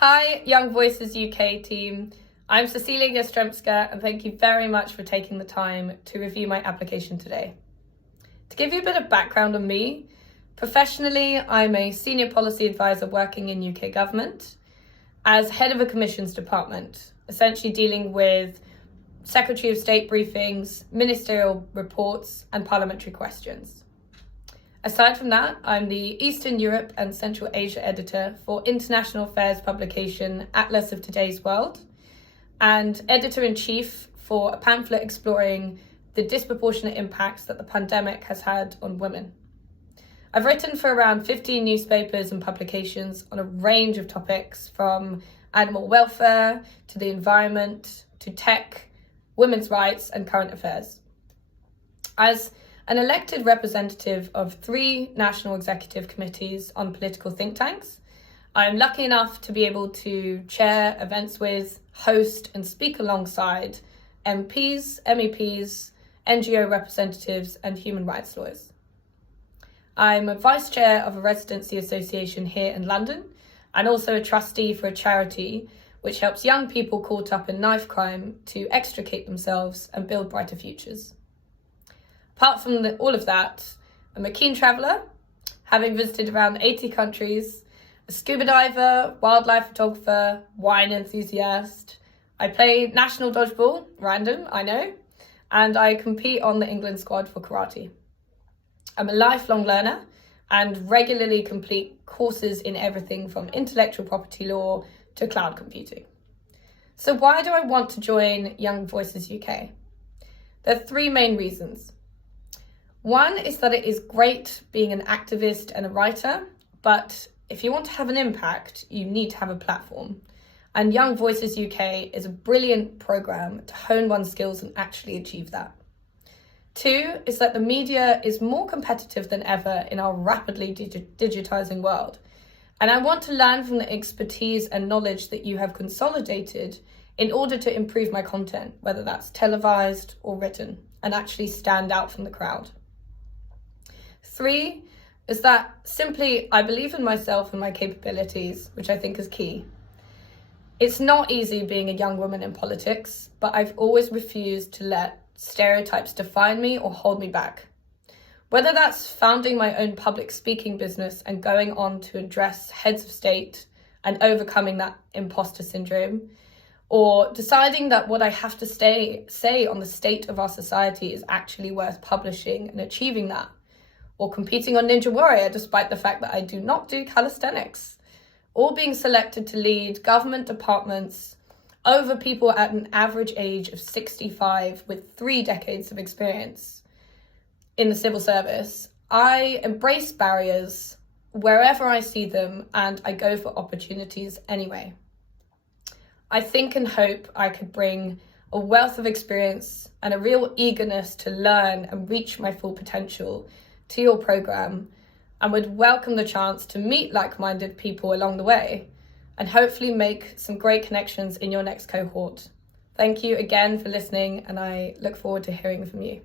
Hi, Young Voices UK team. I'm Cecilia and thank you very much for taking the time to review my application today. To give you a bit of background on me, professionally, I'm a senior policy advisor working in UK government as head of a commissions department, essentially dealing with Secretary of State briefings, ministerial reports, and parliamentary questions. Aside from that, I'm the Eastern Europe and Central Asia editor for international affairs publication Atlas of Today's World, and editor-in-chief for a pamphlet exploring the disproportionate impacts that the pandemic has had on women. I've written for around 15 newspapers and publications on a range of topics, from animal welfare to the environment to tech, women's rights and current affairs. As an elected representative of 3 national executive committees on political think tanks, I'm lucky enough to be able to chair events with, host and speak alongside MPs, MEPs, NGO representatives and human rights lawyers. I'm a vice chair of a residency association here in London and also a trustee for a charity which helps young people caught up in knife crime to extricate themselves and build brighter futures. Apart from all of that, I'm a keen traveller, having visited around 80 countries, a scuba diver, wildlife photographer, wine enthusiast. I play national dodgeball, random, I know, and I compete on the England squad for karate. I'm a lifelong learner and regularly complete courses in everything from intellectual property law to cloud computing. So why do I want to join Young Voices UK? There are 3 main reasons. One is that it is great being an activist and a writer, but if you want to have an impact, you need to have a platform. And Young Voices UK is a brilliant programme to hone one's skills and actually achieve that. 2 is that the media is more competitive than ever in our rapidly digitising world. And I want to learn from the expertise and knowledge that you have consolidated in order to improve my content, whether that's televised or written, and actually stand out from the crowd. 3 is that simply I believe in myself and my capabilities, which I think is key. It's not easy being a young woman in politics, but I've always refused to let stereotypes define me or hold me back. Whether that's founding my own public speaking business and going on to address heads of state and overcoming that imposter syndrome, or deciding that what I have to say on the state of our society is actually worth publishing and achieving that, or competing on Ninja Warrior despite the fact that I do not do calisthenics, or being selected to lead government departments over people at an average age of 65 with 3 decades of experience in the civil service. I embrace barriers wherever I see them and I go for opportunities anyway. I think and hope I could bring a wealth of experience and a real eagerness to learn and reach my full potential to your programme, and would welcome the chance to meet like-minded people along the way and hopefully make some great connections in your next cohort. Thank you again for listening, and I look forward to hearing from you.